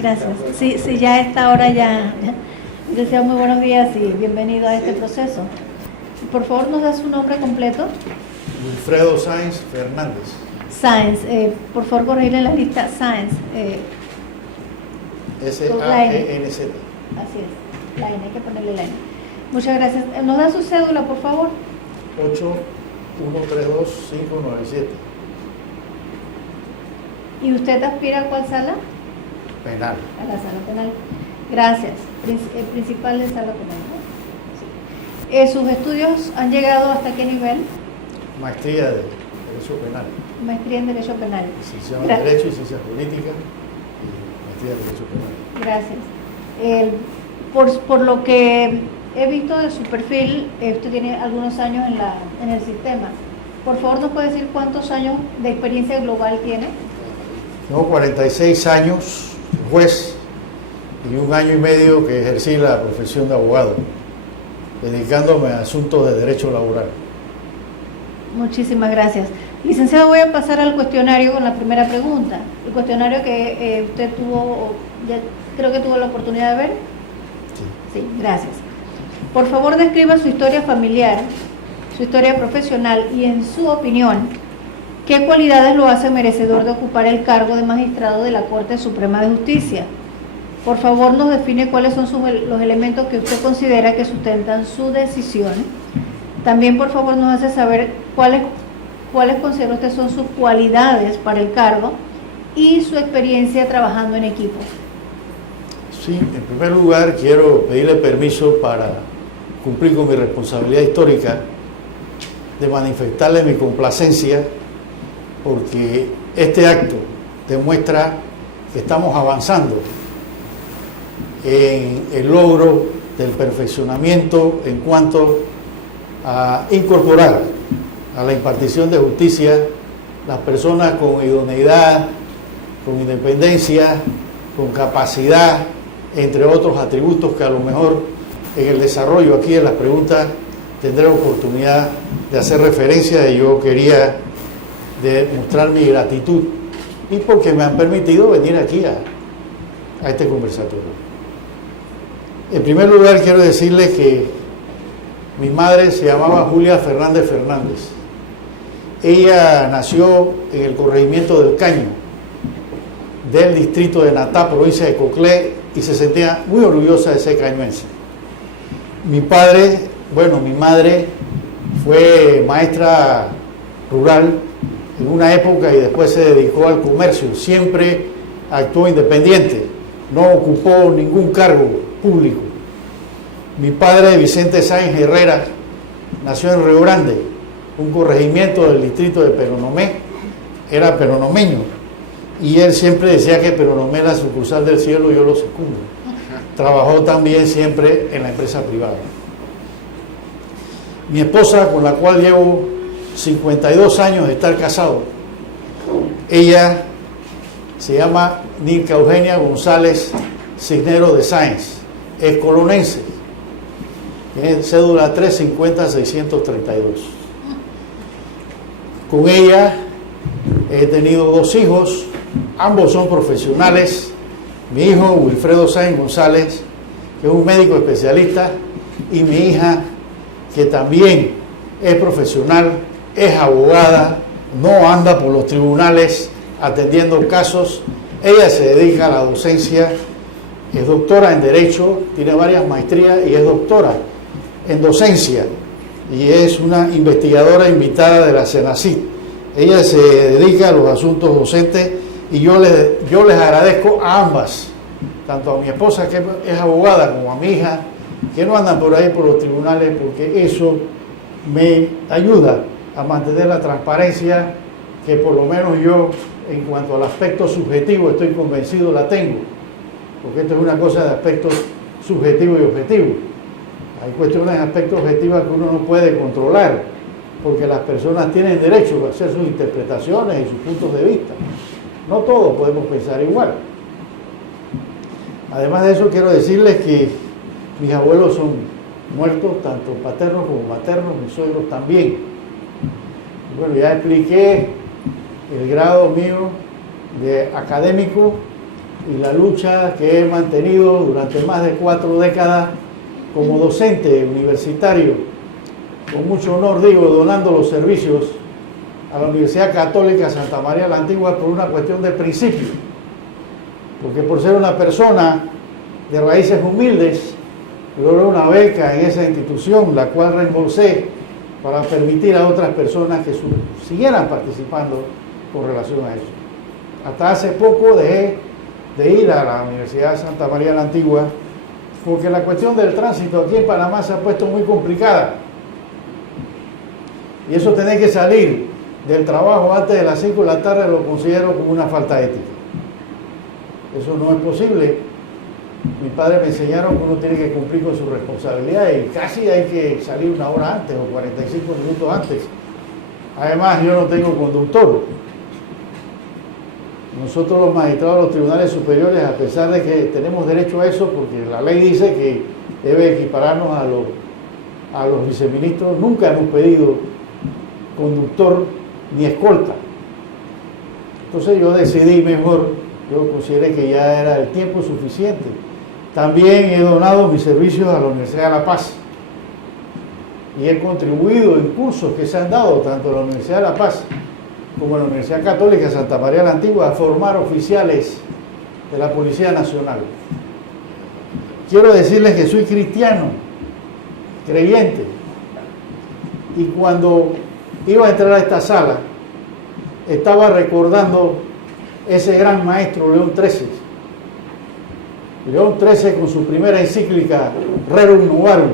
Gracias. Sí, sí, ya a esta hora ya. Deseo muy buenos días y bienvenido a este proceso. Por favor, nos da su nombre completo. Wilfredo Sáenz Fernández. Sáenz, por favor, corregirle la lista. Sáenz. S-A-E-N-Z. Así es, la N, hay que ponerle la N. Muchas gracias. ¿Nos da su cédula, por favor? 8132597. ¿Y usted aspira a cuál sala? Penal. A la sala penal. Gracias. Principal de sala penal, ¿no? Sí. ¿Sus estudios han llegado hasta qué nivel? Maestría de Derecho Penal. Maestría en Derecho Penal. Licenciado en Derecho y Ciencias Políticas y Maestría de Derecho Penal. Gracias. Por lo que he visto de su perfil, usted tiene algunos años en el sistema. Por favor, ¿nos puede decir cuántos años de experiencia global tiene? Tengo 46 años, juez, y 1 año y medio que ejercí la profesión de abogado, dedicándome a asuntos de derecho laboral. Muchísimas gracias. Licenciado, voy a pasar al cuestionario con la primera pregunta. El cuestionario que usted tuvo, ya creo que tuvo la oportunidad de ver. Sí, gracias. Por favor, describa su historia familiar, su historia profesional y, en su opinión, ¿qué cualidades lo hacen merecedor de ocupar el cargo de magistrado de la Corte Suprema de Justicia? Por favor, nos define cuáles son los elementos que usted considera que sustentan su decisión. También, por favor, nos hace saber cuáles considera usted son sus cualidades para el cargo y su experiencia trabajando en equipo. Sí, en primer lugar, quiero pedirle permiso para cumplir con mi responsabilidad histórica de manifestarle mi complacencia, porque este acto demuestra que estamos avanzando en el logro del perfeccionamiento en cuanto a incorporar a la impartición de justicia las personas con idoneidad, con independencia, con capacidad, entre otros atributos que a lo mejor en el desarrollo aquí en las preguntas tendré oportunidad de hacer referencia, y yo quería demostrar mi gratitud y porque me han permitido venir aquí a este conversatorio. En primer lugar, quiero decirles que mi madre se llamaba Julia Fernández Fernández. Ella nació en el corregimiento del Caño, del distrito de Natá, provincia de Coclé, y se sentía muy orgullosa de ser cañuense. Mi madre fue maestra rural en una época y después se dedicó al comercio. Siempre actuó independiente, no ocupó ningún cargo público. Mi padre, Vicente Sáenz Herrera, nació en Río Grande, un corregimiento del distrito de Peronomé, era peronomeño, y él siempre decía que Peronomé era la sucursal del cielo, yo lo secundo. Trabajó también siempre en la empresa privada. Mi esposa, con la cual llevo 52 años de estar casado, ella se llama Nilka Eugenia González Cisneros de Sáenz, es colonense, tiene cédula 350-632. Con ella he tenido 2 hijos, ambos son profesionales. Mi hijo Wilfredo Sáenz González, que es un médico especialista, y mi hija, que también es profesional, es abogada, no anda por los tribunales atendiendo casos. Ella se dedica a la docencia, es doctora en Derecho, tiene varias maestrías y es doctora en docencia, y es una investigadora invitada de la CENACYT. Ella se dedica a los asuntos docentes, y yo les agradezco a ambas, tanto a mi esposa, que es abogada, como a mi hija, que no andan por ahí por los tribunales, porque eso me ayuda a mantener la transparencia que por lo menos yo, en cuanto al aspecto subjetivo, estoy convencido la tengo, porque esto es una cosa de aspectos subjetivos y objetivos. Hay cuestiones de aspectos objetivos que uno no puede controlar, porque las personas tienen derecho a hacer sus interpretaciones y sus puntos de vista. No todos podemos pensar igual. Además de eso, quiero decirles que mis abuelos son muertos, tanto paternos como maternos, mis suegros también. Bueno, ya expliqué el grado mío de académico, y la lucha que he mantenido durante más de 4 décadas como docente universitario, con mucho honor digo, donando los servicios a la Universidad Católica Santa María la Antigua por una cuestión de principio, porque por ser una persona de raíces humildes, logré una beca en esa institución, la cual reembolsé para permitir a otras personas que siguieran participando con relación a eso. Hasta hace poco dejé de ir a la Universidad Santa María la Antigua porque la cuestión del tránsito aquí en Panamá se ha puesto muy complicada. Y eso tener que salir del trabajo antes de las 5 de la tarde lo considero como una falta ética. Eso no es posible. Mi padre me enseñaron que uno tiene que cumplir con su responsabilidad y casi hay que salir 1 hora antes o 45 minutos antes. Además, yo no tengo conductor. Nosotros los magistrados de los tribunales superiores, a pesar de que tenemos derecho a eso, porque la ley dice que debe equipararnos a los viceministros, nunca hemos pedido conductor ni escolta. Entonces yo decidí mejor, yo consideré que ya era el tiempo suficiente. También he donado mis servicios a la Universidad de La Paz y he contribuido en cursos que se han dado tanto en la Universidad de La Paz como en la Universidad Católica Santa María la Antigua a formar oficiales de la Policía Nacional. Quiero decirles que soy cristiano, creyente, y cuando iba a entrar a esta sala estaba recordando ese gran maestro León XIII. León XIII con su primera encíclica Rerum Novarum,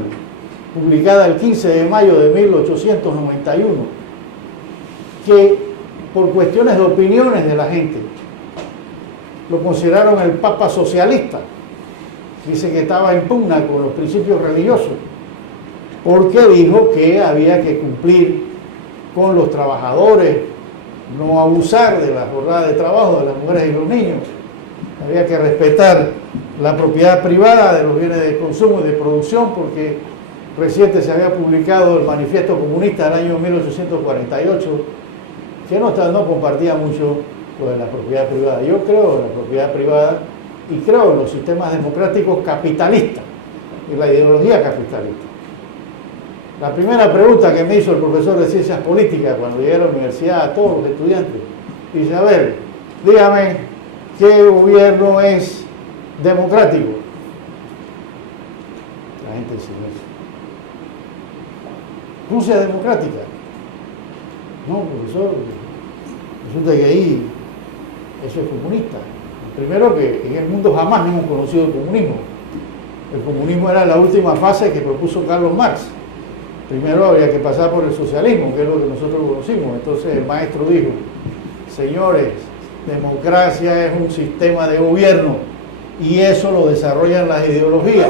publicada el 15 de mayo de 1891, que por cuestiones de opiniones de la gente lo consideraron el Papa socialista. Dice que estaba en pugna con los principios religiosos, porque dijo que había que cumplir con los trabajadores, no abusar de la jornada de trabajo de las mujeres y los niños, había que respetar la propiedad privada de los bienes de consumo y de producción, porque reciente se había publicado el Manifiesto Comunista del año 1848, que no compartía mucho lo de la propiedad privada. Yo creo en la propiedad privada y creo en los sistemas democráticos capitalistas y la ideología capitalista. La primera pregunta que me hizo el profesor de Ciencias Políticas cuando llegué a la universidad a todos los estudiantes, dice, a ver, dígame, ¿qué gobierno es democrático? La gente dice eso. Rusia democrática. No, profesor, resulta que ahí eso es comunista. Primero que en el mundo jamás no hemos conocido el comunismo. El comunismo era la última fase que propuso Carlos Marx. Primero habría que pasar por el socialismo, que es lo que nosotros conocimos. Entonces el maestro dijo, señores, democracia es un sistema de gobierno y eso lo desarrollan las ideologías.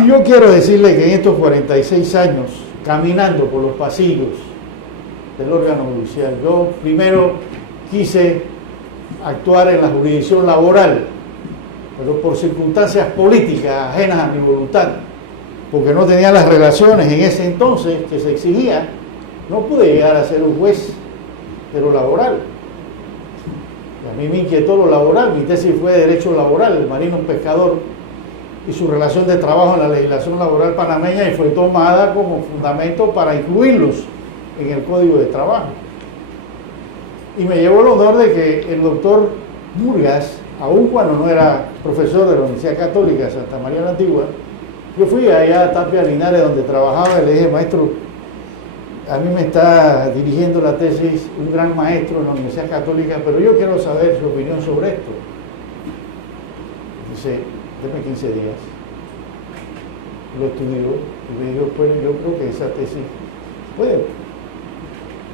Y yo quiero decirle que en estos 46 años, caminando por los pasillos del órgano judicial, yo primero quise actuar en la jurisdicción laboral, pero por circunstancias políticas ajenas a mi voluntad, porque no tenía las relaciones en ese entonces que se exigía, no pude llegar a ser un juez de lo laboral. Y a mí me inquietó lo laboral, mi tesis fue de Derecho Laboral, el marino pescador y su relación de trabajo en la legislación laboral panameña, y fue tomada como fundamento para incluirlos en el Código de Trabajo. Y me llevó el honor de que el doctor Murgas, aun cuando no era profesor de la Universidad Católica Santa María la Antigua, yo fui allá a Tapia Linares donde trabajaba y le dije, maestro, a mí me está dirigiendo la tesis un gran maestro en la Universidad Católica, pero yo quiero saber su opinión sobre esto. Dice, deme 15 días. Lo estudió y me dijo, pues yo creo que esa tesis puede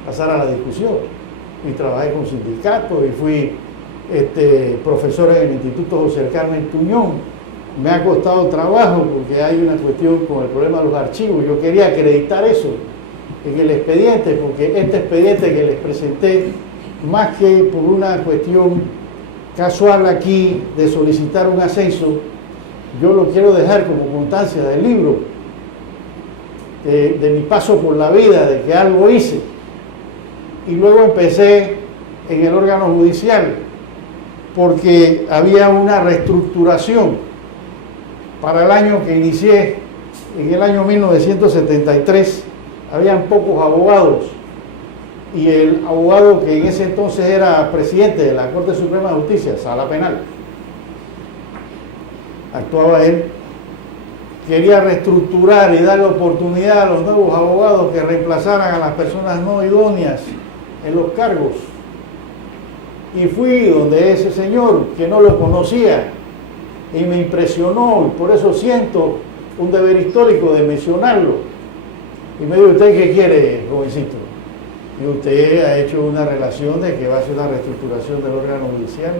pasar a la discusión. Y trabajé con sindicatos y fui profesor en el Instituto José Carmen Tuñón. Me ha costado trabajo porque hay una cuestión con el problema de los archivos. Yo quería acreditar eso en el expediente, porque este expediente que les presenté, más que por una cuestión casual aquí de solicitar un ascenso, yo lo quiero dejar como constancia del libro, de mi paso por la vida, de que algo hice. Y luego empecé en el órgano judicial porque había una reestructuración para el año que inicié, en el año 1973, habían pocos abogados, y el abogado que en ese entonces era presidente de la Corte Suprema de Justicia, Sala Penal, actuaba él, quería reestructurar y darle oportunidad a los nuevos abogados que reemplazaran a las personas no idóneas en los cargos. Y fui donde ese señor, que no lo conocía, y me impresionó, y por eso siento un deber histórico de mencionarlo. Y me dijo: ¿usted qué quiere, jovencito? Y usted ha hecho una relación de que va a hacer una reestructuración del órgano judicial.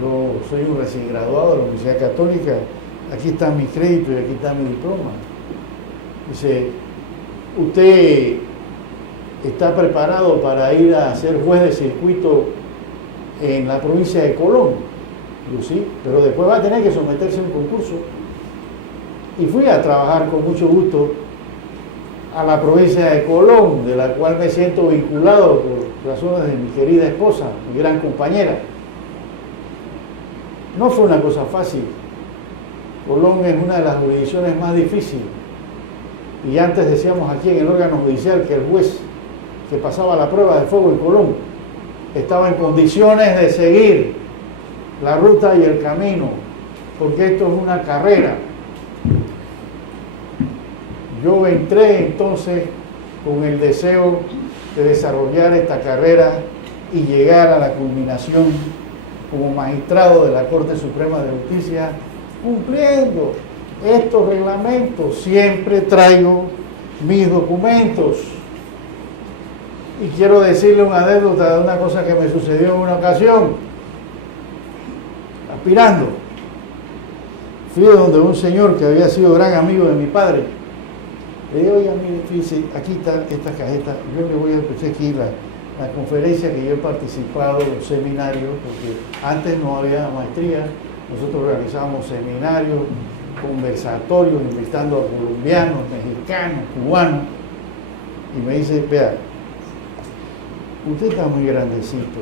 Yo soy un recién graduado de la Universidad Católica, aquí está mi crédito y aquí está mi diploma. Dice: ¿usted está preparado para ir a ser juez de circuito en la provincia de Colón? Yo: sí, pero después va a tener que someterse a un concurso. Y fui a trabajar con mucho gusto a la provincia de Colón, de la cual me siento vinculado por razones de mi querida esposa, mi gran compañera. No fue una cosa fácil. Colón es una de las jurisdicciones más difíciles. Y antes decíamos aquí en el órgano judicial que el juez que pasaba la prueba de fuego en Colón estaba en condiciones de seguir la ruta y el camino, porque esto es una carrera. Yo entré entonces con el deseo de desarrollar esta carrera y llegar a la culminación como magistrado de la Corte Suprema de Justicia, cumpliendo estos reglamentos. Siempre traigo mis documentos. Y quiero decirle una anécdota de una cosa que me sucedió en una ocasión, aspirando. Fui donde un señor que había sido gran amigo de mi padre. Le dije: oiga, mire, fíjese, aquí está esta cajeta. Yo le voy a empezar aquí la conferencia que yo he participado, los seminarios, porque antes no había maestría. Nosotros organizábamos seminarios, conversatorios, invitando a colombianos, mexicanos, cubanos. Y me dice: vea, usted está muy grandecito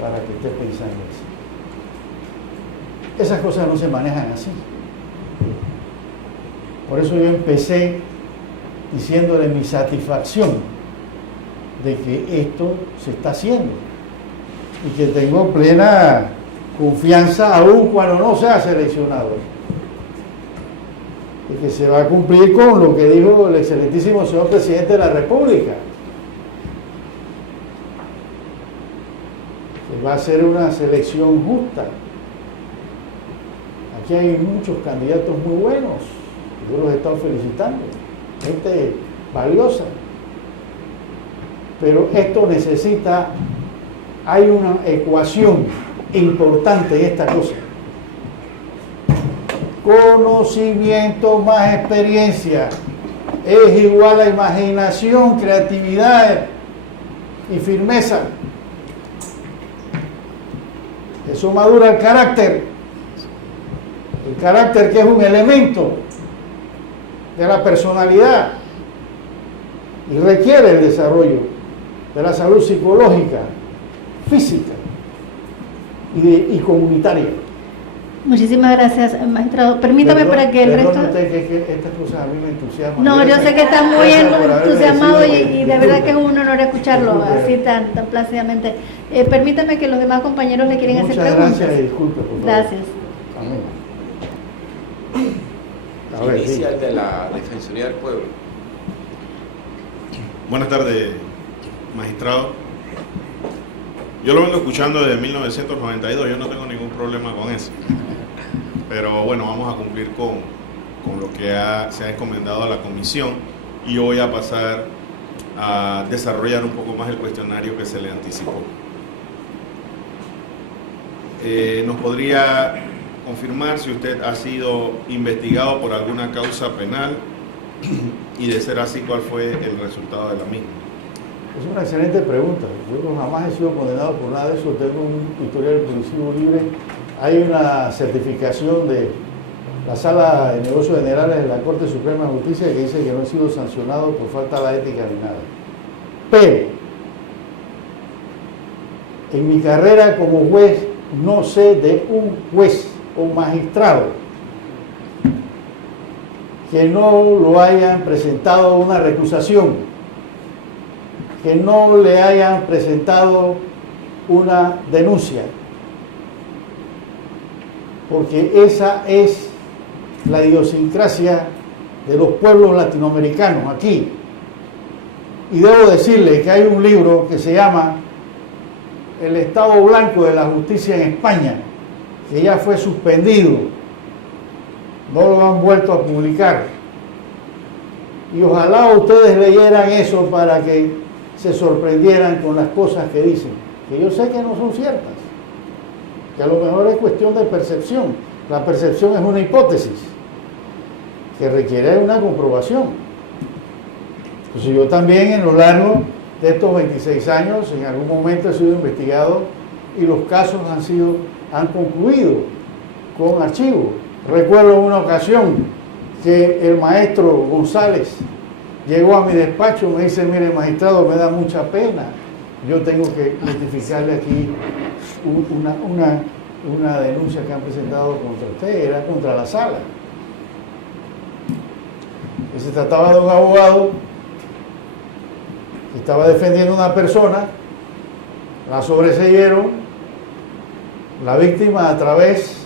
para que esté pensando así. Esas cosas no se manejan así. Por eso yo empecé diciéndole mi satisfacción de que esto se está haciendo y que tengo plena confianza aún cuando no sea seleccionado, y que se va a cumplir con lo que dijo el excelentísimo señor presidente de la República. Se va a hacer una selección justa. Aquí hay muchos candidatos muy buenos. Yo los he estado felicitando, gente valiosa, pero esto necesita, hay una ecuación importante en esta cosa: conocimiento más experiencia es igual a imaginación, creatividad y firmeza. Eso madura el carácter que es un elemento de la personalidad y requiere el desarrollo de la salud psicológica, física y comunitaria. Muchísimas gracias, magistrado. Permítame para que el resto... Usted, que estas cosas a mí me entusiasman. No, yo sé que está muy entusiasmado y de verdad que es un honor escucharlo así tan plácidamente. Permítame que los demás compañeros le quieren hacer preguntas. Muchas gracias y disculpe, por favor. Gracias. Amén. Inicial de la Defensoría del Pueblo. Buenas tardes, magistrado. Yo lo vengo escuchando desde 1992, yo no tengo ningún problema con eso. Pero bueno, vamos a cumplir con lo que se ha encomendado a la comisión, y yo voy a pasar a desarrollar un poco más el cuestionario que se le anticipó. ¿Nos podría confirmar si usted ha sido investigado por alguna causa penal y, de ser así, cuál fue el resultado de la misma? Es una excelente pregunta. Yo jamás he sido condenado por nada de eso. Tengo un historial exclusivo libre. Hay una certificación de la Sala de Negocios Generales de la Corte Suprema de Justicia que dice que no he sido sancionado por falta de ética ni nada. Pero En mi carrera como juez no sé de un juez o magistrado que no lo hayan presentado una recusación, que no le hayan presentado una denuncia, porque esa es la idiosincrasia de los pueblos latinoamericanos aquí. Y debo decirle que hay un libro que se llama El Estado Blanco de la Justicia en España, que ya fue suspendido, no lo han vuelto a publicar. Y ojalá ustedes leyeran eso para que se sorprendieran con las cosas que dicen, que yo sé que no son ciertas, que a lo mejor es cuestión de percepción. La percepción es una hipótesis que requiere una comprobación. Entonces yo también en lo largo de estos 26 años en algún momento he sido investigado y los casos han concluido con archivo. Recuerdo una ocasión que el maestro González llegó a mi despacho y me dice: mire, magistrado, me da mucha pena, yo tengo que notificarle aquí una denuncia que han presentado contra usted, era contra la sala. Y se trataba de un abogado que estaba defendiendo a una persona, la sobreseyeron, la víctima a través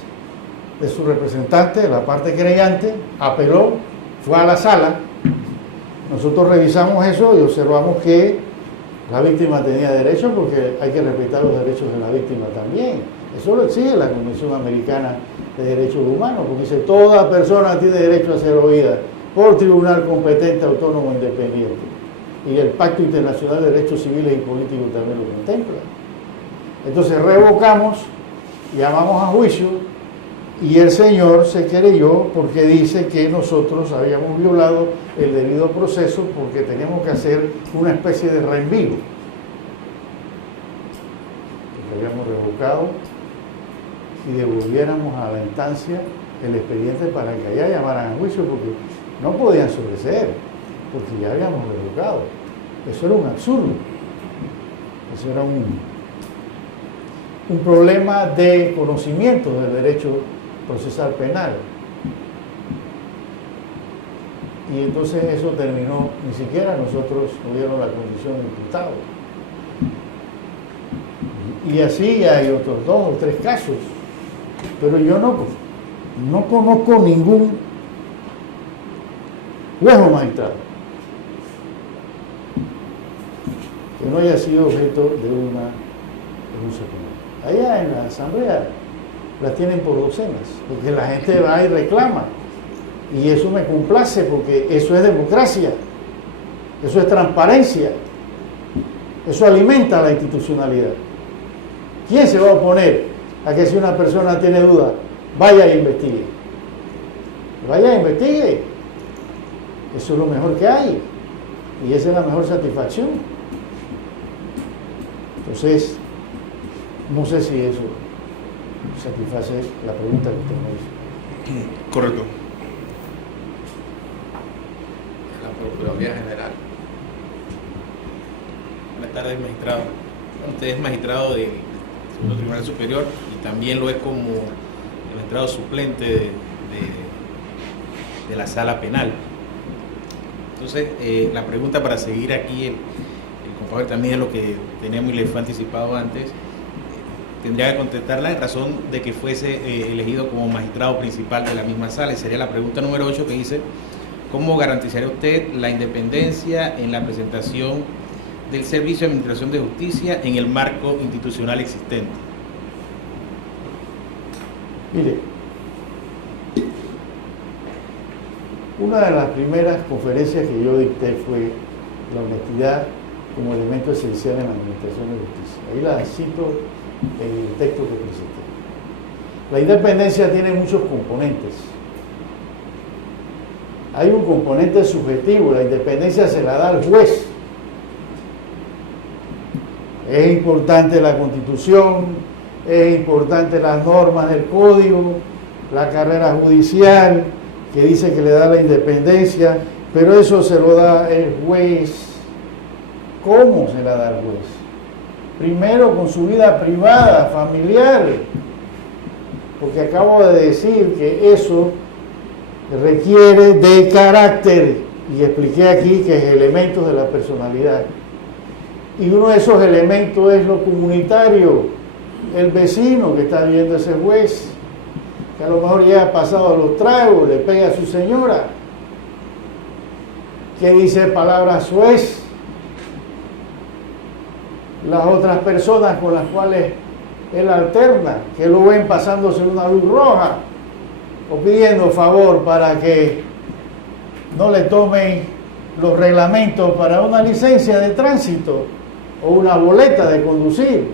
de su representante, la parte querellante, apeló, fue a la sala, nosotros revisamos eso y observamos que la víctima tenía derecho, porque hay que respetar los derechos de la víctima también. Eso lo exige la Convención Americana de Derechos Humanos, porque dice: toda persona tiene derecho a ser oída por tribunal competente, autónomo, independiente. Y el Pacto Internacional de Derechos Civiles y Políticos también lo contempla. Entonces revocamos, llamamos a juicio, y el señor se querelló porque dice que nosotros habíamos violado el debido proceso porque teníamos que hacer una especie de reenvío. Porque habíamos revocado y devolviéramos a la instancia el expediente para que allá llamaran a juicio, porque no podían sobreseer, porque ya habíamos revocado. Eso era un absurdo. Eso era un problema de conocimiento del derecho procesal penal. Y entonces eso terminó, ni siquiera nosotros nos dieron la condición de imputado. Y así hay otros 2 o 3 casos. Pero yo no conozco ningún juez o magistrado que no haya sido objeto de una denuncia penal. Allá en la asamblea las tienen por docenas, porque la gente va y reclama, y eso me complace, porque eso es democracia, eso es transparencia, eso alimenta la institucionalidad. ¿Quién se va a oponer a que si una persona tiene duda, vaya e investigue? Vaya e investigue. Eso es lo mejor que hay, y esa es la mejor satisfacción. Entonces, no sé si eso satisface la pregunta que usted me hizo. Correcto. La Procuraduría General. Buenas tardes, magistrado. Usted es magistrado del Segundo Tribunal Superior y también lo es como magistrado suplente de la Sala Penal. Entonces, la pregunta para seguir aquí, el compañero también es lo que tenemos y le fue anticipado antes. Tendría que contestarla en razón de que fuese elegido como magistrado principal de la misma sala. Y sería la pregunta número 8, que dice: ¿cómo garantizaría usted la independencia en la presentación del Servicio de Administración de Justicia en el marco institucional existente? Mire, una de las primeras conferencias que yo dicté fue la honestidad como elemento esencial en la administración de justicia. Ahí la cito en el texto que presenté. La independencia tiene muchos componentes. Hay un componente subjetivo, la independencia se la da al juez. Es importante la Constitución, es importante las normas del Código, la carrera judicial, que dice que le da la independencia, pero eso se lo da el juez. ¿Cómo se la da el juez? primero con su vida privada, familiar, porque acabo de decir que eso requiere de carácter, y expliqué aquí que es elementos de la personalidad. Y uno de esos elementos es lo comunitario, el vecino que está viendo ese juez, que a lo mejor ya ha pasado los tragos, le pega a su señora, que dice palabras juez, las otras personas con las cuales él alterna, que lo ven pasándose una luz roja o pidiendo favor para que no le tomen los reglamentos para una licencia de tránsito o una boleta de conducir.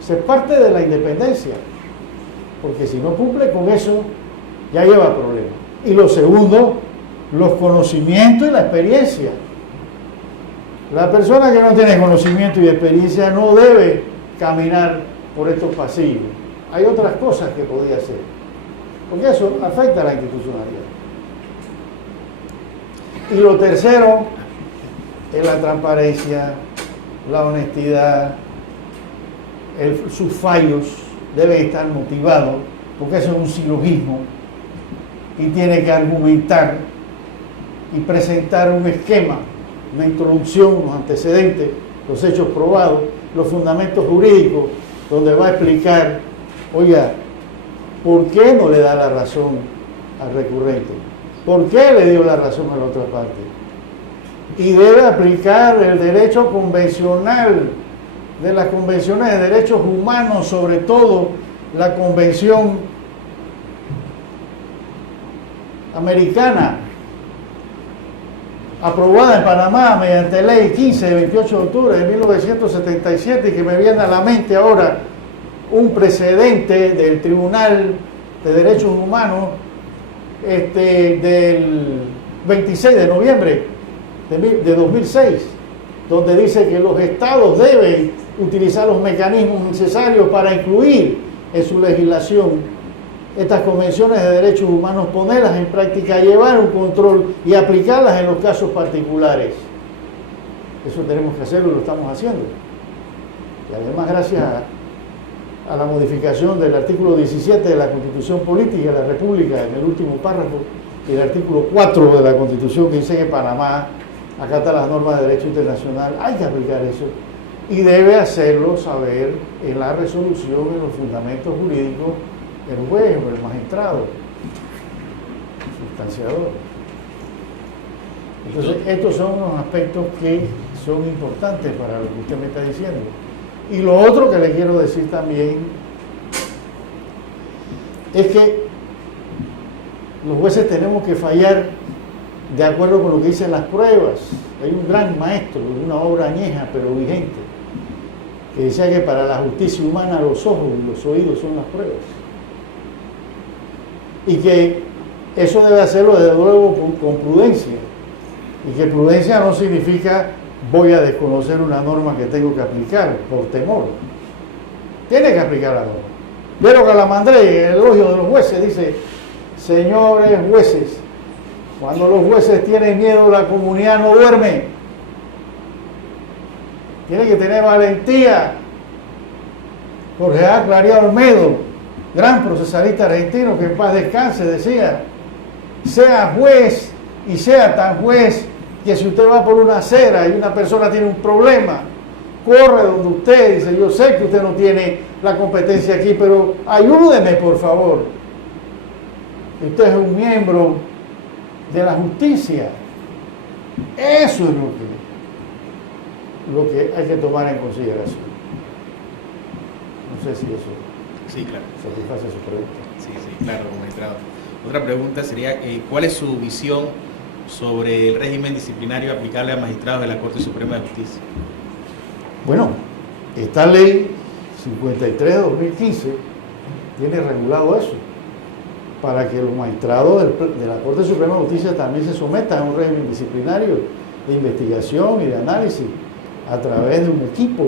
Se parte de la independencia, porque si no cumple con eso, ya lleva problemas. Y lo segundo, los conocimientos y la experiencia. La persona que no tiene conocimiento y experiencia no debe caminar por estos pasillos. Hay otras cosas que podía hacer, porque eso afecta a la institucionalidad. Y lo tercero es la transparencia, la honestidad, sus fallos deben estar motivados, porque eso es un silogismo, y tiene que argumentar y presentar un esquema, una introducción, los antecedentes, los hechos probados, los fundamentos jurídicos, donde va a explicar, oiga, ¿por qué no le da la razón al recurrente? ¿Por qué le dio la razón a la otra parte? Y debe aplicar el derecho convencional de las convenciones de derechos humanos, sobre todo la Convención Americana, aprobada en Panamá mediante ley 15 de 28 de octubre de 1977, y que me viene a la mente ahora un precedente del Tribunal de Derechos Humanos del 26 de noviembre de 2006, donde dice que los estados deben utilizar los mecanismos necesarios para incluir en su legislación estas convenciones de derechos humanos, ponerlas en práctica, llevar un control y aplicarlas en los casos particulares. Eso tenemos que hacerlo y lo estamos haciendo. Y además, gracias a la modificación del artículo 17 de la Constitución Política de la República, en el último párrafo, y el artículo 4 de la Constitución, que dice que Panamá acata las normas de derecho internacional, hay que aplicar eso. Y debe hacerlo saber en la resolución, en los fundamentos jurídicos, el juez o el magistrado, el sustanciador. Entonces, estos son unos aspectos que son importantes para lo que usted me está diciendo. Y lo otro que le quiero decir también es que los jueces tenemos que fallar de acuerdo con lo que dicen las pruebas. Hay un gran maestro, una obra añeja pero vigente, que decía que para la justicia humana los ojos y los oídos son las pruebas. Y que eso debe hacerlo desde luego con prudencia. Y que prudencia no significa voy a desconocer una norma que tengo que aplicar por temor. Tiene que aplicar la norma. Vero Calamandré, en el elogio de los jueces, dice: señores jueces, cuando los jueces tienen miedo, la comunidad no duerme. Tiene que tener valentía. Jorge A. Clariado Olmedo, gran procesalista argentino, que en paz descanse, decía: sea juez y sea tan juez que si usted va por una acera y una persona tiene un problema, corre donde usted, dice: yo sé que usted no tiene la competencia aquí, pero ayúdeme por favor. Usted es un miembro de la justicia. Eso es lo que hay que tomar en consideración. No sé si eso Sí, claro. satisface su pregunta. Sí, claro, magistrado. Otra pregunta sería, ¿cuál es su visión sobre el régimen disciplinario aplicable a magistrados de la Corte Suprema de Justicia? Bueno, esta ley 53 de 2015 tiene regulado eso, para que los magistrados de la Corte Suprema de Justicia también se sometan a un régimen disciplinario de investigación y de análisis a través de un equipo,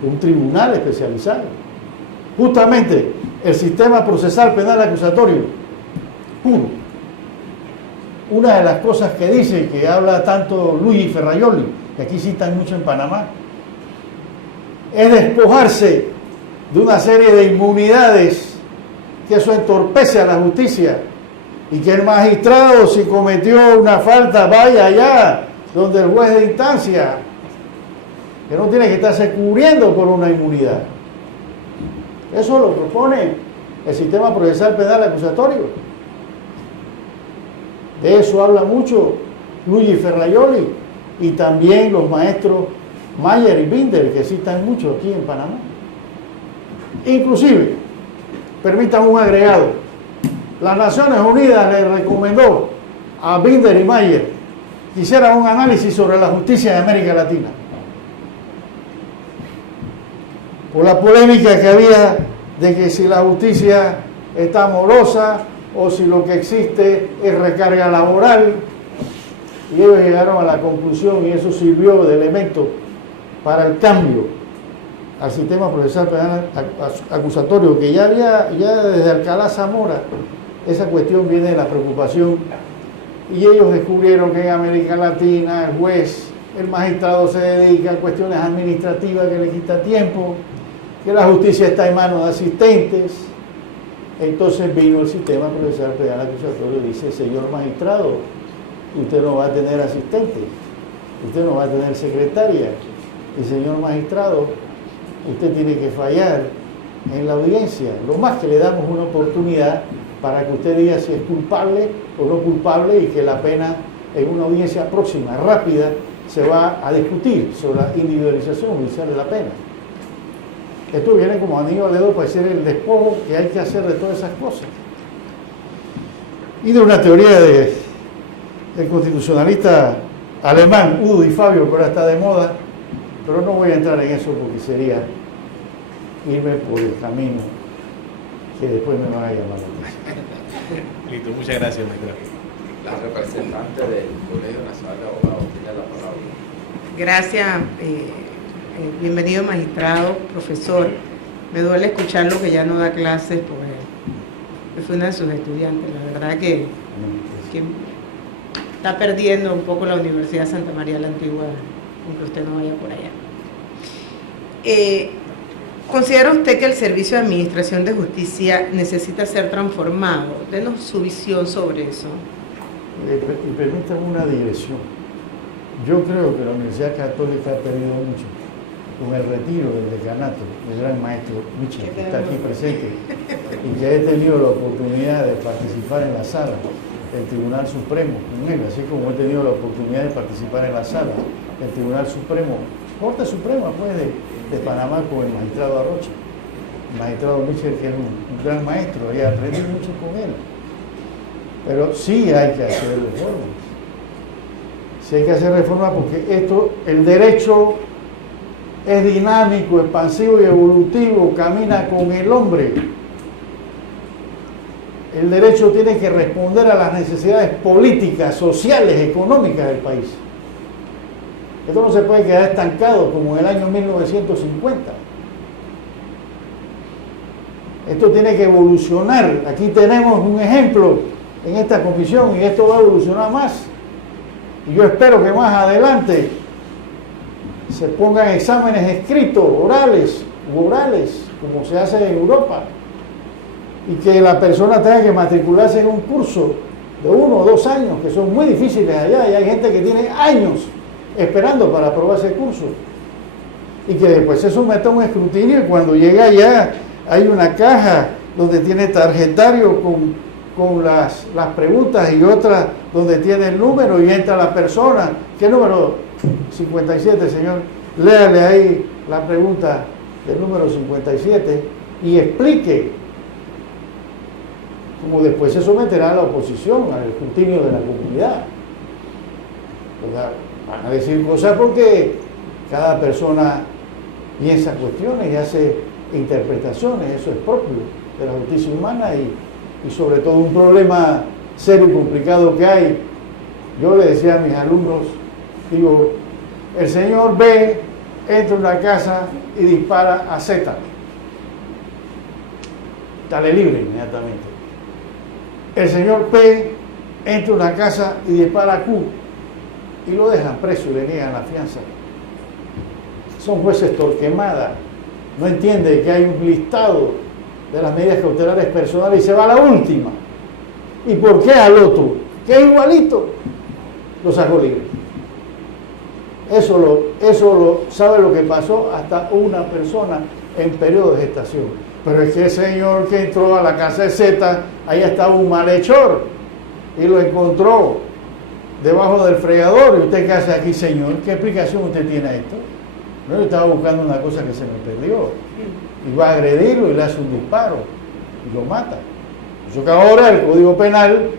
de un tribunal especializado. Justamente el sistema procesal penal acusatorio puro. Una de las cosas que dice, que habla tanto Luigi Ferraioli, que aquí citan mucho en Panamá, es despojarse de una serie de inmunidades, que eso entorpece a la justicia, y que el magistrado, si cometió una falta, vaya allá donde el juez de instancia, que no tiene que estarse cubriendo por una inmunidad. Eso lo propone el sistema procesal penal acusatorio. De eso habla mucho Luigi Ferraioli y también los maestros Mayer y Binder, que citan mucho aquí en Panamá. Inclusive, permitan un agregado, las Naciones Unidas le recomendó a Binder y Mayer que hicieran un análisis sobre la justicia de América Latina, por la polémica que había de que si la justicia está morosa o si lo que existe es recarga laboral, y ellos llegaron a la conclusión, y eso sirvió de elemento para el cambio al sistema procesal penal acusatorio, que ya desde Alcalá Zamora esa cuestión viene de la preocupación, y ellos descubrieron que en América Latina el juez, el magistrado se dedica a cuestiones administrativas que le quita tiempo, que la justicia está en manos de asistentes. Entonces vino el sistema procesal penal acusatorio y dice: señor magistrado, usted no va a tener asistente, usted no va a tener secretaria, y señor magistrado, usted tiene que fallar en la audiencia. Lo más que le damos una oportunidad para que usted diga si es culpable o no culpable, y que la pena en una audiencia próxima, rápida, se va a discutir sobre la individualización judicial de la pena. Esto viene como anillo al dedo para decir el despojo que hay que hacer de todas esas cosas. Y de una teoría del constitucionalista alemán, Udo y Fabio, que ahora está de moda, pero no voy a entrar en eso porque sería irme por el camino que después me van a llamar. Listo, muchas gracias, maestro. La representante del Colegio Nacional de Abogados tiene la palabra. Gracias, bienvenido magistrado, profesor. Me duele escuchar lo que ya no da clases, porque yo fui una de sus estudiantes. La verdad que está perdiendo un poco la Universidad de Santa María la Antigua, aunque usted no vaya por allá. ¿Considera usted que el Servicio de Administración de Justicia necesita ser transformado? Denos su visión sobre eso. Y permítame una digresión. Yo creo que la Universidad Católica ha perdido mucho con el retiro del decanato del gran maestro Michel, que está aquí presente, y que he tenido la oportunidad de participar en la sala del Tribunal Supremo con él, así como he tenido la oportunidad de participar en la sala del Tribunal Supremo, Corte Suprema pues de Panamá, con el magistrado Arrocha, el magistrado Michel, que es un gran maestro, y aprendí mucho con él. Pero sí hay que hacer reformas. Sí hay que hacer reformas porque el derecho es dinámico, expansivo y evolutivo, camina con el hombre. El derecho tiene que responder a las necesidades políticas, sociales, económicas del país. Esto no se puede quedar estancado como en el año 1950. Esto tiene que evolucionar. Aquí tenemos un ejemplo en esta comisión, y esto va a evolucionar más. Y yo espero que más adelante se pongan exámenes escritos, orales, como se hace en Europa, y que la persona tenga que matricularse en un curso de 1 o 2 años, que son muy difíciles allá, y hay gente que tiene años esperando para aprobar ese curso, y que después se someta a un escrutinio, y cuando llega allá hay una caja donde tiene tarjetario con las preguntas, y otra donde tiene el número, y entra la persona. ¿Qué número? 57, señor. Léale ahí la pregunta del número 57 y explique, como después se someterá a la oposición, al escrutinio de la comunidad. O sea, van a decir cosas porque cada persona piensa cuestiones y hace interpretaciones, eso es propio de la justicia humana, y sobre todo un problema serio y complicado que hay. Yo le decía a mis alumnos, digo, el señor B entra a una casa y dispara a Z. Dale libre inmediatamente. El señor P entra a una casa y dispara a Q y lo dejan preso y le niegan la fianza. Son jueces Torquemada, no entiende que hay un listado de las medidas cautelares personales y se va a la última. ¿Y por qué al otro, que es igualito, lo sacó libre? Eso lo sabe lo que pasó hasta una persona en periodo de gestación. Pero es que el señor que entró a la casa de Z, ahí estaba un malhechor y lo encontró debajo del fregador. ¿Y usted qué hace aquí, señor? ¿Qué explicación usted tiene a esto? No, yo estaba buscando una cosa que se me perdió. Y va a agredirlo y le hace un disparo y lo mata. Yo que ahora el Código Penal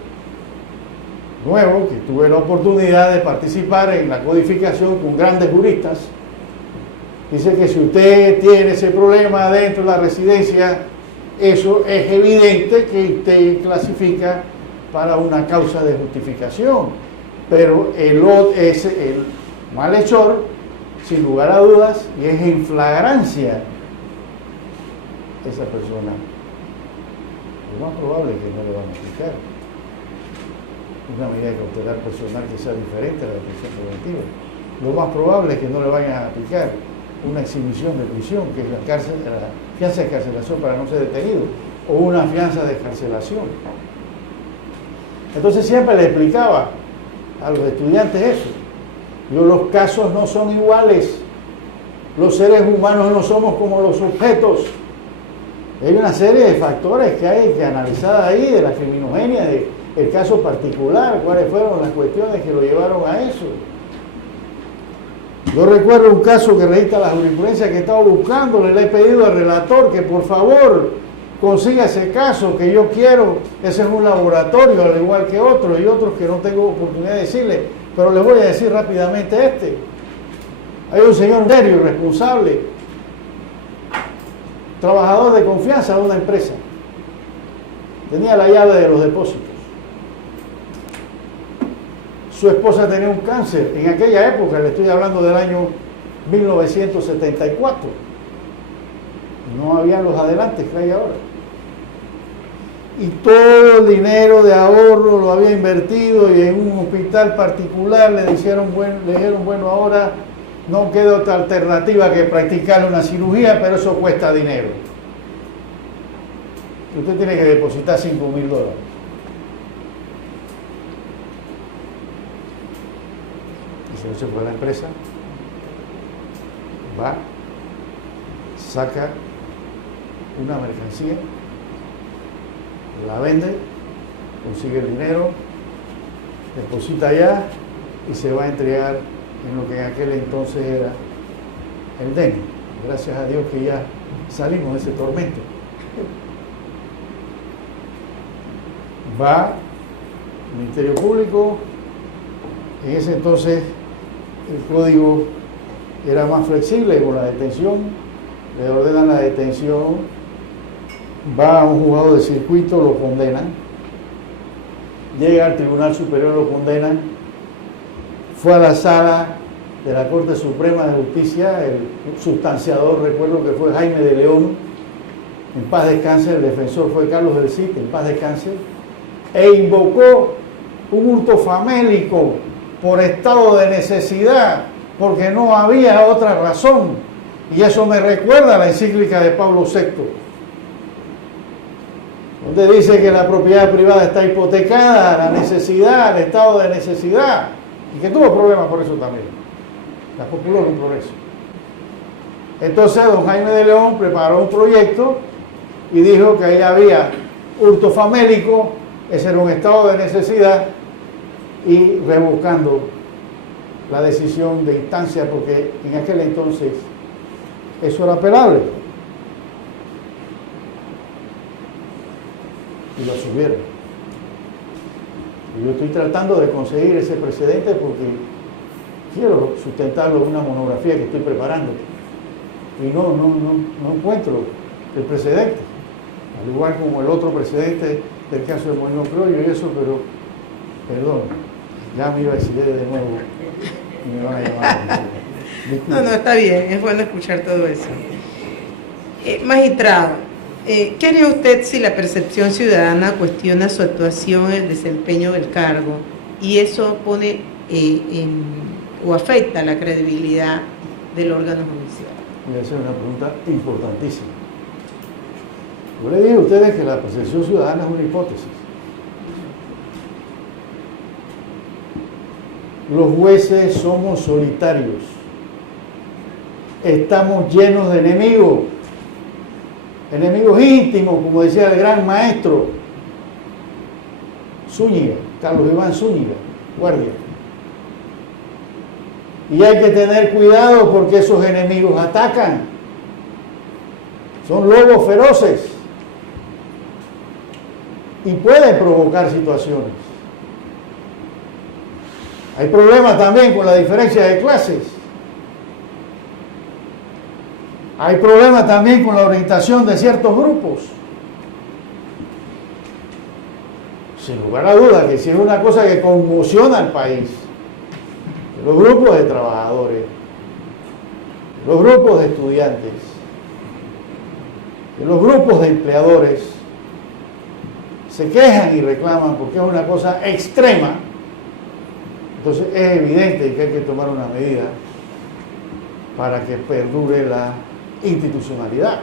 nuevo, que tuve la oportunidad de participar en la codificación con grandes juristas, dice que si usted tiene ese problema dentro de la residencia, eso es evidente que usted clasifica para una causa de justificación. Pero el malhechor, sin lugar a dudas, y es en flagrancia, esa persona, lo más probable es que no le van a aplicar una medida cautelar personal que sea diferente a la detención preventiva. Lo más probable es que no le vayan a aplicar una exhibición de prisión, que es la fianza de excarcelación para no ser detenido, o una fianza de excarcelación. Entonces siempre le explicaba a los estudiantes eso. Los casos no son iguales. Los seres humanos no somos como los objetos. Hay una serie de factores que hay que analizar ahí, de la criminogenia, del caso particular, cuáles fueron las cuestiones que lo llevaron a eso. Yo recuerdo un caso que registra la jurisprudencia que estaba buscando, le he pedido al relator que por favor consiga ese caso que yo quiero. Ese es un laboratorio al igual que otros y otros que no tengo oportunidad de decirle, pero les voy a decir rápidamente este. Hay un señor serio y responsable, trabajador de confianza de una empresa, tenía la llave de los depósitos. Su esposa tenía un cáncer en aquella época, le estoy hablando del año 1974. No había los adelantes que hay ahora. Y todo el dinero de ahorro lo había invertido y en un hospital particular le dijeron, bueno, ahora no queda otra alternativa que practicar una cirugía, pero eso cuesta dinero. Usted tiene que depositar $5,000. Y se fue a la empresa, va, saca una mercancía, la vende, consigue el dinero, deposita allá y se va a entregar en lo que en aquel entonces era el DENI. Gracias a Dios que ya salimos de ese tormento. Va al Ministerio Público, en ese entonces el código era más flexible con la detención, le ordenan la detención, va a un juzgado de circuito, lo condenan, llega al Tribunal Superior, lo condenan, fue a la sala de la Corte Suprema de Justicia, el sustanciador, recuerdo que fue Jaime de León, en paz descanse, el defensor fue Carlos del Cid, en paz descanse, e invocó un hurto famélico por estado de necesidad, porque no había otra razón. Y eso me recuerda a la encíclica de Pablo VI, donde dice que la propiedad privada está hipotecada, la necesidad, el estado de necesidad, y que tuvo problemas por eso también. La Popular un progreso. Entonces don Jaime de León preparó un proyecto y dijo que ahí había hurto famélico, ese era un estado de necesidad, y revocando la decisión de instancia, porque en aquel entonces eso era apelable. Y lo subieron. Y yo estoy tratando de conseguir ese precedente porque quiero sustentarlo en una monografía que estoy preparando. Y no encuentro el precedente. Al igual como el otro precedente del caso de Molino Croyo y eso, pero, perdón, ya me iba a decir de nuevo y me van a llamar. No, está bien, es bueno escuchar todo eso. Magistrado, ¿qué haría usted si la percepción ciudadana cuestiona su actuación en el desempeño del cargo y eso pone o afecta la credibilidad del órgano judicial. Voy a hacer una pregunta importantísima. Yo le dije a ustedes que la percepción ciudadana es una hipótesis. Los jueces somos solitarios. Estamos llenos de enemigos. Enemigos íntimos, como decía el gran maestro Zúñiga, Carlos Iván Zúñiga, guardia. Y hay que tener cuidado porque esos enemigos atacan. Son lobos feroces. Y pueden provocar situaciones. Hay problemas también con la diferencia de clases. Hay problemas también con la orientación de ciertos grupos. Sin lugar a dudas que si es una cosa que conmociona al país, que los grupos de trabajadores, los grupos de estudiantes, que los grupos de empleadores se quejan y reclaman porque es una cosa extrema, entonces es evidente que hay que tomar una medida para que perdure la institucionalidad.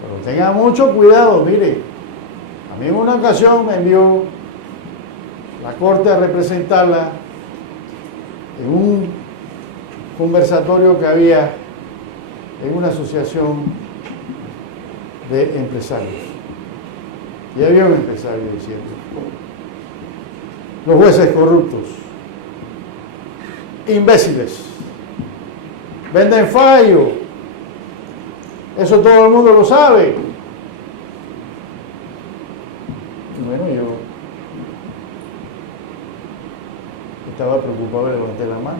Pero tenga mucho cuidado, mire, a mí en una ocasión me envió la Corte a representarla en un conversatorio que había en una asociación de empresarios. Y había un empresario diciendo: los jueces corruptos, imbéciles, venden fallo, eso todo el mundo lo sabe. Y bueno, yo estaba preocupado y levanté la mano.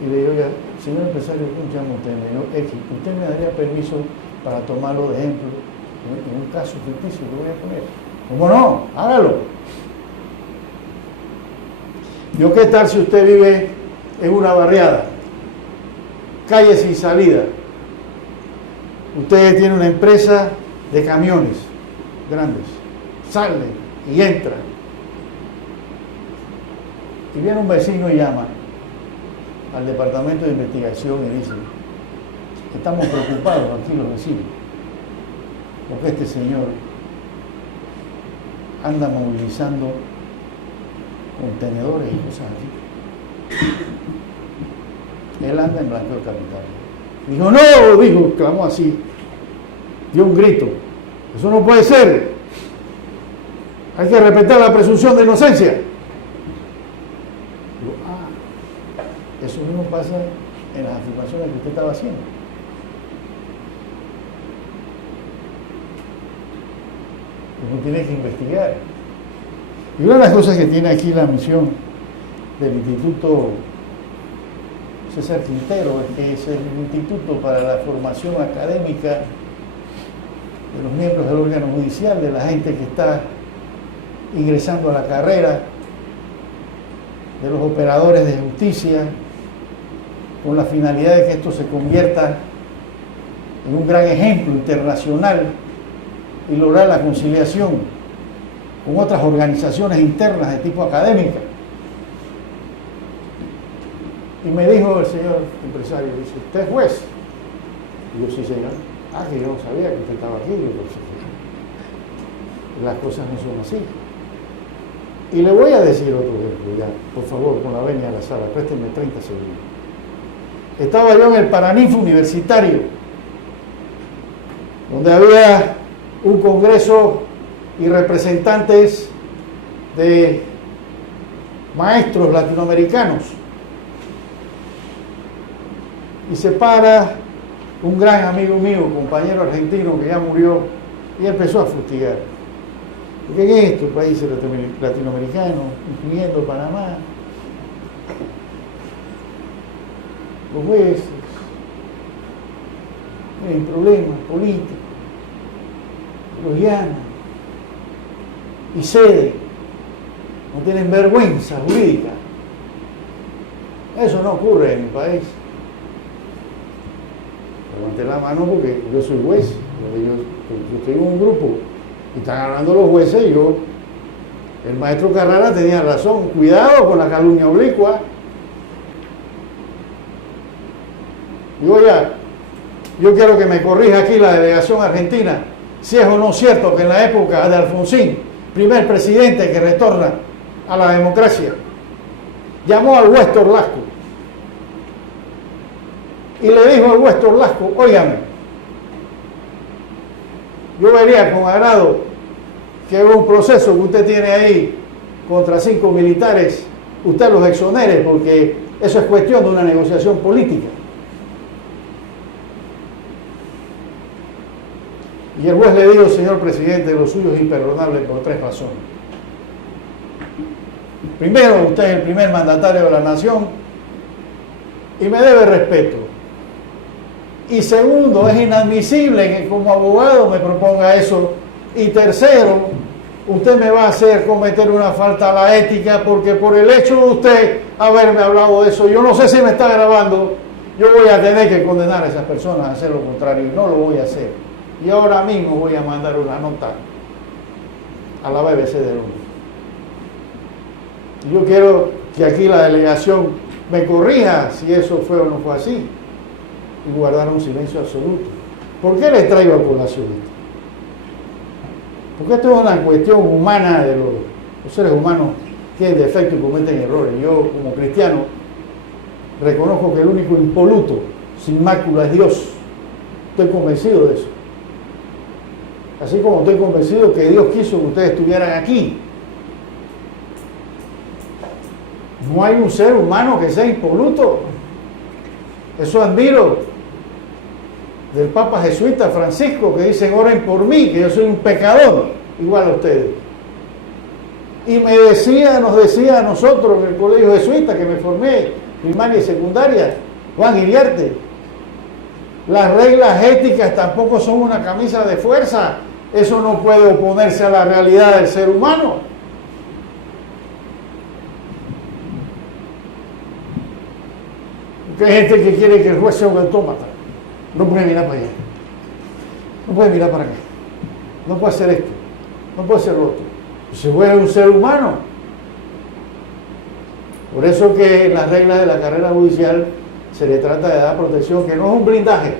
Y le digo: oiga, señor empresario, ¿cómo se llama usted? Me dijo: X, ¿usted me daría permiso para tomarlo de ejemplo en un caso ficticio que voy a poner? ¿Cómo no? Hágalo. Yo, ¿qué tal si usted vive en una barriada, calle sin salida? Usted tiene una empresa de camiones grandes, sale y entra, y viene un vecino y llama al departamento de investigación y dice: estamos preocupados aquí los vecinos porque este señor anda movilizando contenedores y cosas así. Él anda en blanqueo de capital. Dijo: no, dijo, clamó así, dio un grito: eso no puede ser, hay que respetar la presunción de inocencia. Digo: eso mismo pasa en las afirmaciones que usted estaba haciendo. Uno tiene que investigar. Y una de las cosas que tiene aquí la misión del Instituto César Quintero es que es el Instituto para la Formación Académica de los miembros del órgano judicial, de la gente que está ingresando a la carrera, de los operadores de justicia, con la finalidad de que esto se convierta en un gran ejemplo internacional y lograr la conciliación con otras organizaciones internas de tipo académica. Y me dijo el señor empresario, dice: ¿usted es juez? Y yo: sí, señor. Que yo no sabía que usted estaba aquí. Yo, pues, las cosas no son así. Y le voy a decir otro ejemplo, ya, por favor, con la venia a la sala, préstenme 30 segundos. Estaba yo en el Paraninfo Universitario, donde había un congreso y representantes de maestros latinoamericanos. Y se para un gran amigo mío, compañero argentino que ya murió, y empezó a fustigar. ¿Qué es esto? Países latinoamericanos, incluyendo Panamá, los jueces tienen problemas políticos, los llaman y ceden, no tienen vergüenza jurídica. Eso no ocurre en mi país. Levanté la mano porque yo soy juez, yo estoy en un grupo y están hablando los jueces y yo El maestro Carrara tenía razón, cuidado con la calumnia oblicua. Yo quiero que me corrija aquí la delegación argentina, si es o no cierto que en la época de Alfonsín, primer presidente que retorna a la democracia, llamó al Huesto Orlasco y le dijo al Huesto Orlasco: óigame, yo vería con agrado que un proceso que usted tiene ahí contra 5 militares, usted los exonere, porque eso es cuestión de una negociación política. Y el juez le dijo: señor presidente, lo suyo es imperdonable por 3 razones. Primero, usted es el primer mandatario de la nación y me debe respeto. Y segundo, es inadmisible que como abogado me proponga eso. Y tercero, usted me va a hacer cometer una falta a la ética, porque por el hecho de usted haberme hablado de eso, yo no sé si me está grabando, yo voy a tener que condenar a esas personas a hacer lo contrario, y no lo voy a hacer. Y ahora mismo voy a mandar una nota a la BBC de Londres. Yo quiero que aquí la delegación me corrija si eso fue o no fue así, y guardar un silencio absoluto. ¿Por qué les traigo a colación esto? Porque esto es una cuestión humana de los seres humanos, tienen defectos y cometen errores. Yo, como cristiano, reconozco que el único impoluto, sin mácula, es Dios. Estoy convencido de eso. Así como estoy convencido que Dios quiso que ustedes estuvieran aquí. No hay un ser humano que sea impoluto. Eso admiro del Papa jesuita Francisco, que dicen: oren por mí, que yo soy un pecador, igual a ustedes. Y nos decía a nosotros en el colegio jesuita, que me formé, primaria y secundaria, Juan Iriarte: las reglas éticas tampoco son una camisa de fuerza, eso no puede oponerse a la realidad del ser humano. Porque hay gente que quiere que el juez sea un autómata. No puede mirar para allá, no puede mirar para acá, no puede hacer esto, no puede hacer lo otro. Se vuelve un ser humano. Por eso que en las reglas de la carrera judicial se le trata de dar protección, que no es un blindaje,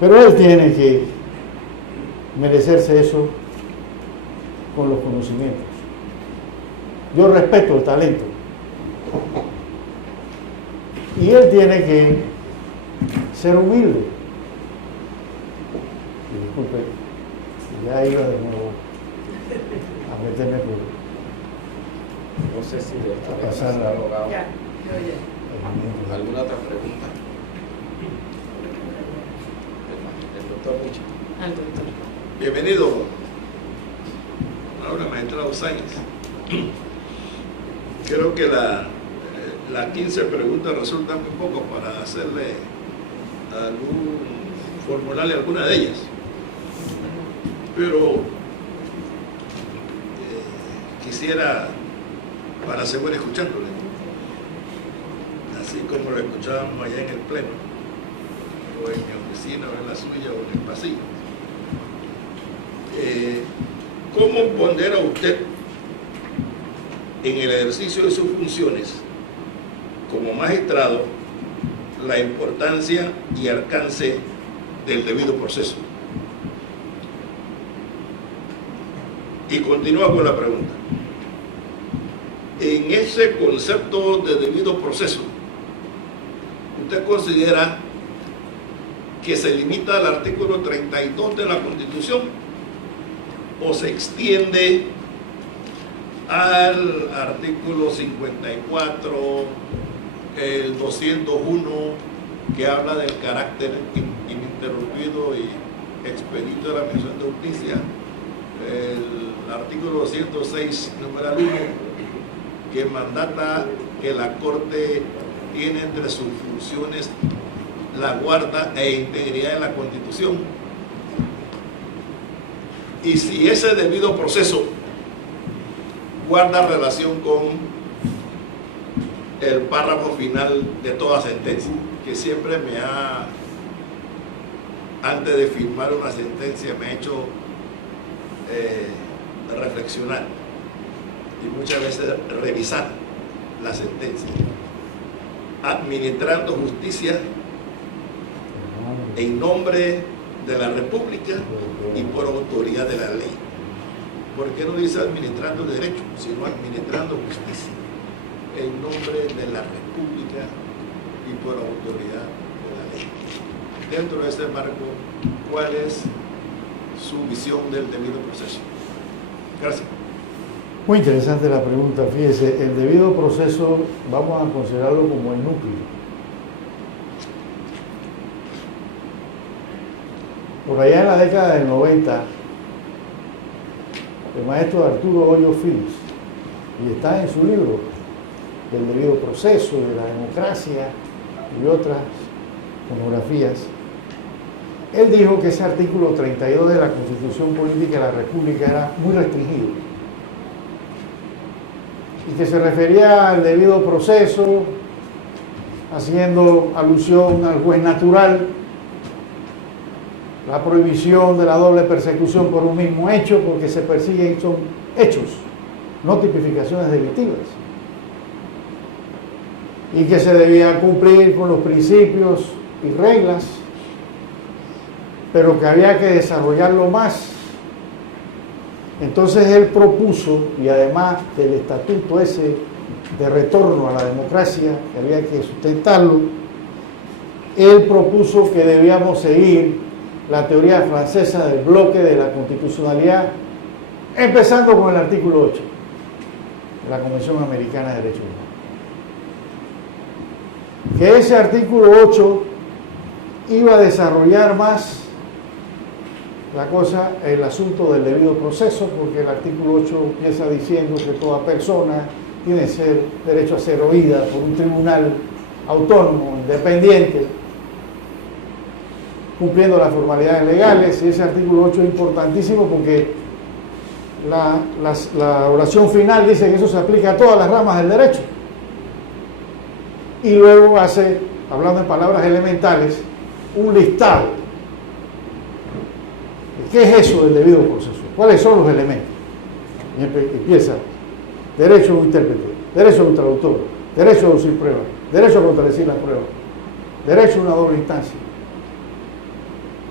pero él tiene que merecerse eso con los conocimientos. Yo respeto el talento y él tiene que ser humilde. Y disculpe, ya iba de nuevo a meterme por... No sé si le A pasar la- abogado. Ya, ¿Alguna otra pregunta? El doctor Micho. al doctor. Bienvenido. Ahora, magistrado Sáenz. Creo que las 15 preguntas resultan muy poco para hacerle formularle alguna de ellas. Pero quisiera, para seguir escuchándole, así como lo escuchábamos allá en el pleno, o en mi oficina, o en la suya, o en el pasillo. ¿Cómo pondera usted en el ejercicio de sus funciones como magistrado la importancia y alcance del debido proceso? Y continúa con la pregunta. En ese concepto de debido proceso, ¿usted considera que se limita al artículo 32 de la Constitución o se extiende al artículo 54, el 201, que habla del carácter ininterrumpido y expedito de la administración de justicia, el artículo 206, numeral 1, que mandata que la Corte tiene entre sus funciones la guarda e integridad de la Constitución? Y si ese debido proceso guarda relación con el párrafo final de toda sentencia, que siempre me ha, antes de firmar una sentencia, me ha hecho reflexionar y muchas veces revisar la sentencia, administrando justicia en nombre de la República y por autoridad de la ley. ¿Por qué no dice administrando derecho, sino administrando justicia en nombre de la República y por autoridad de la ley? Dentro de este marco, ¿cuál es su visión del debido proceso? Gracias. Muy interesante la pregunta. Fíjese, el debido proceso vamos a considerarlo como el núcleo. Por allá en la década del 90, el maestro Arturo Hoyo Phillips, y está en su libro del debido proceso, de la democracia y otras monografías, él dijo que ese artículo 32 de la Constitución Política de la República era muy restringido y que se refería al debido proceso haciendo alusión al juez natural, la prohibición de la doble persecución por un mismo hecho, porque se persiguen son hechos, no tipificaciones delictivas, y que se debía cumplir con los principios y reglas, pero que había que desarrollarlo más. Entonces él propuso, y además del estatuto ese de retorno a la democracia, que había que sustentarlo, él propuso que debíamos seguir la teoría francesa del bloque de la constitucionalidad, empezando con el artículo 8 de la Convención Americana de Derechos Humanos. Que ese artículo 8 iba a desarrollar más la cosa, el asunto del debido proceso, porque el artículo 8 empieza diciendo que toda persona tiene derecho a ser oída por un tribunal autónomo, independiente, cumpliendo las formalidades legales, y ese artículo 8 es importantísimo porque la oración final dice que eso se aplica a todas las ramas del derecho. Y luego hace, hablando en palabras elementales, un listado. ¿Qué es eso del debido proceso? ¿Cuáles son los elementos? Y empieza: derecho a un intérprete, derecho a un traductor, derecho a deducir pruebas, derecho a contradecir las pruebas, derecho a una doble instancia,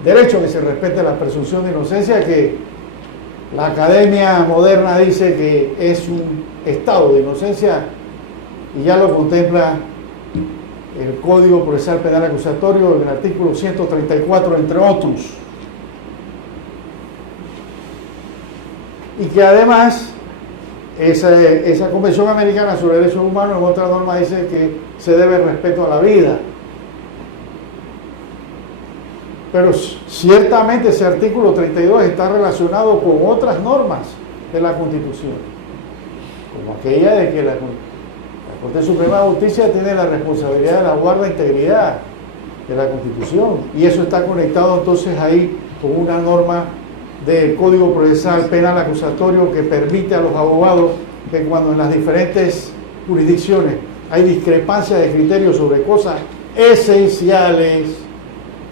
derecho a que se respete la presunción de inocencia, que la academia moderna dice que es un estado de inocencia y ya lo contempla el Código Procesal Penal Acusatorio en el artículo 134, entre otros. Y que además esa Convención Americana sobre Derechos Humanos en otra norma dice que se debe respeto a la vida. Pero ciertamente ese artículo 32 está relacionado con otras normas de la Constitución, como aquella de que la Corte Suprema de Justicia tiene la responsabilidad de la guarda e integridad de la Constitución, y eso está conectado entonces ahí con una norma del Código Procesal Penal Acusatorio que permite a los abogados que cuando en las diferentes jurisdicciones hay discrepancia de criterios sobre cosas esenciales,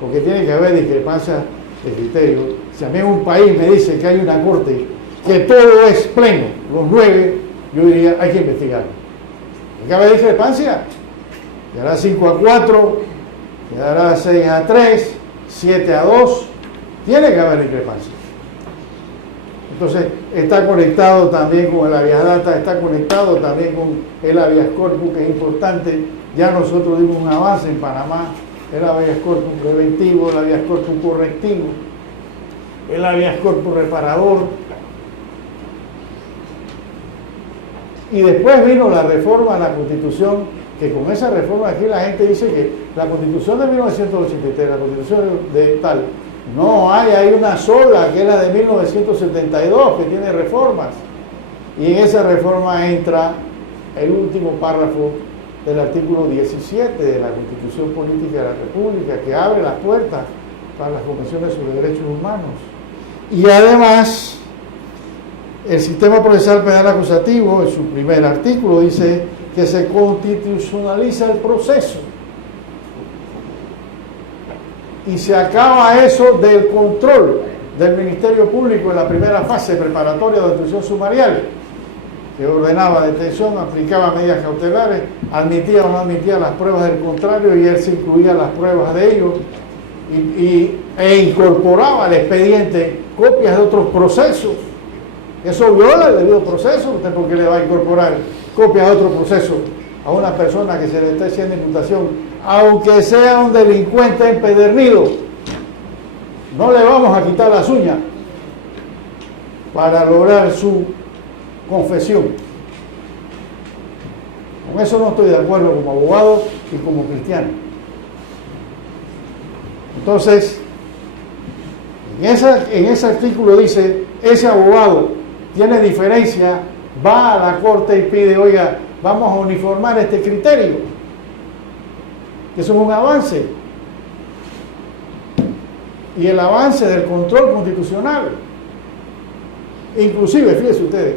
porque tiene que haber discrepancia de criterios. Si a mí en un país me dice que hay una corte que todo es pleno, los 9, yo diría hay que investigarlo. Hay que haber discrepancia. Quedará 5-4, quedará 6-3, 7-2, tiene que haber discrepancia. Entonces está conectado también con el habeas data, está conectado también con el habeas corpus, que es importante. Ya nosotros dimos un avance en Panamá, el habeas corpus preventivo, el habeas corpus correctivo, el habeas corpus reparador. Y después vino la reforma a la Constitución, que con esa reforma aquí la gente dice que la Constitución de 1983, la Constitución de tal, no hay una sola, que es la de 1972, que tiene reformas. Y en esa reforma entra el último párrafo del artículo 17 de la Constitución Política de la República, que abre las puertas para las convenciones sobre derechos humanos. Y además, el sistema procesal penal acusativo, en su primer artículo, dice que se constitucionaliza el proceso. Y se acaba eso del control del Ministerio Público en la primera fase preparatoria de instrucción sumarial, que ordenaba detención, aplicaba medidas cautelares, admitía o no admitía las pruebas del contrario y él se incluía las pruebas de ellos e incorporaba al expediente copias de otros procesos. Eso viola el debido proceso. ¿Usted por qué le va a incorporar copias de otro proceso a una persona que se le está haciendo imputación, aunque sea un delincuente empedernido? No le vamos a quitar las uñas para lograr su confesión. Con eso no estoy de acuerdo como abogado y como cristiano. Entonces, en ese artículo dice, ese abogado tiene diferencia, va a la corte y pide, oiga, vamos a uniformar este criterio. Eso es un avance. Y el avance del control constitucional. Inclusive, fíjense ustedes,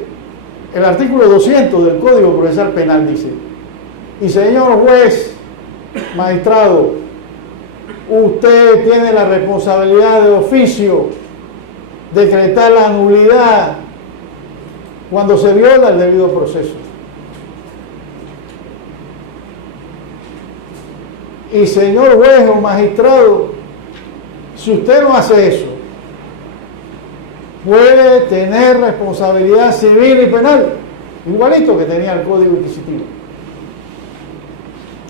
el artículo 200 del Código Procesal Penal dice, y señor juez, magistrado, usted tiene la responsabilidad de oficio decretar la nulidad cuando se viola el debido proceso. Y señor juez o magistrado, si usted no hace eso, puede tener responsabilidad civil y penal, igualito que tenía el Código Inquisitivo.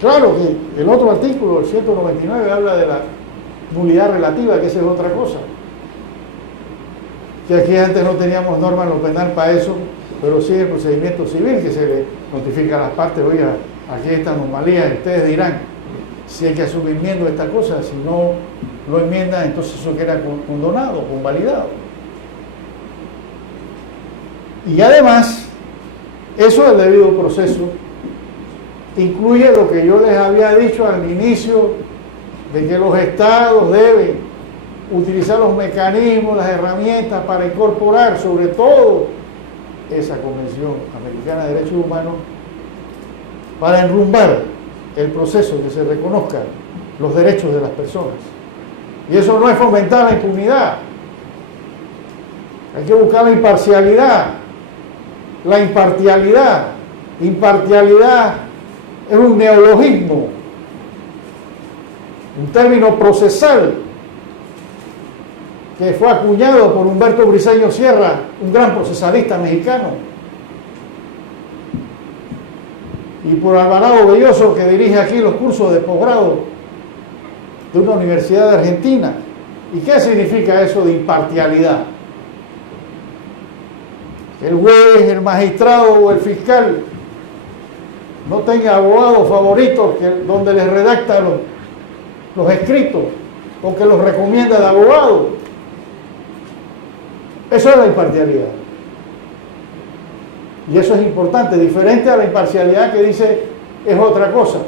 Claro que el otro artículo, el 199, habla de la nulidad relativa, que esa es otra cosa. Que aquí antes no teníamos norma en lo penal para eso, pero sí el procedimiento civil que se le notifica a las partes, oiga, aquí esta anomalía, ustedes dirán si hay que asumir enmiendo esta cosa, si no lo enmiendan, entonces eso queda condonado, convalidado. Y además, eso del debido proceso incluye lo que yo les había dicho al inicio, de que los estados deben utilizar los mecanismos, las herramientas para incorporar sobre todo esa Convención Americana de Derechos Humanos para enrumbar el proceso, que se reconozcan los derechos de las personas. Y eso no es fomentar la impunidad. Hay que buscar la imparcialidad. La impartialidad. Impartialidad es un neologismo, un término procesal que fue acuñado por Humberto Briceño Sierra, un gran procesalista mexicano, y por Alvarado Belloso, que dirige aquí los cursos de posgrado de una universidad de Argentina. ¿Y qué significa eso de imparcialidad? El juez, el magistrado o el fiscal no tenga abogados favoritos donde les redacta los escritos o que los recomienda de abogado. Eso es la imparcialidad. Y eso es importante, diferente a la imparcialidad que dice es otra cosa.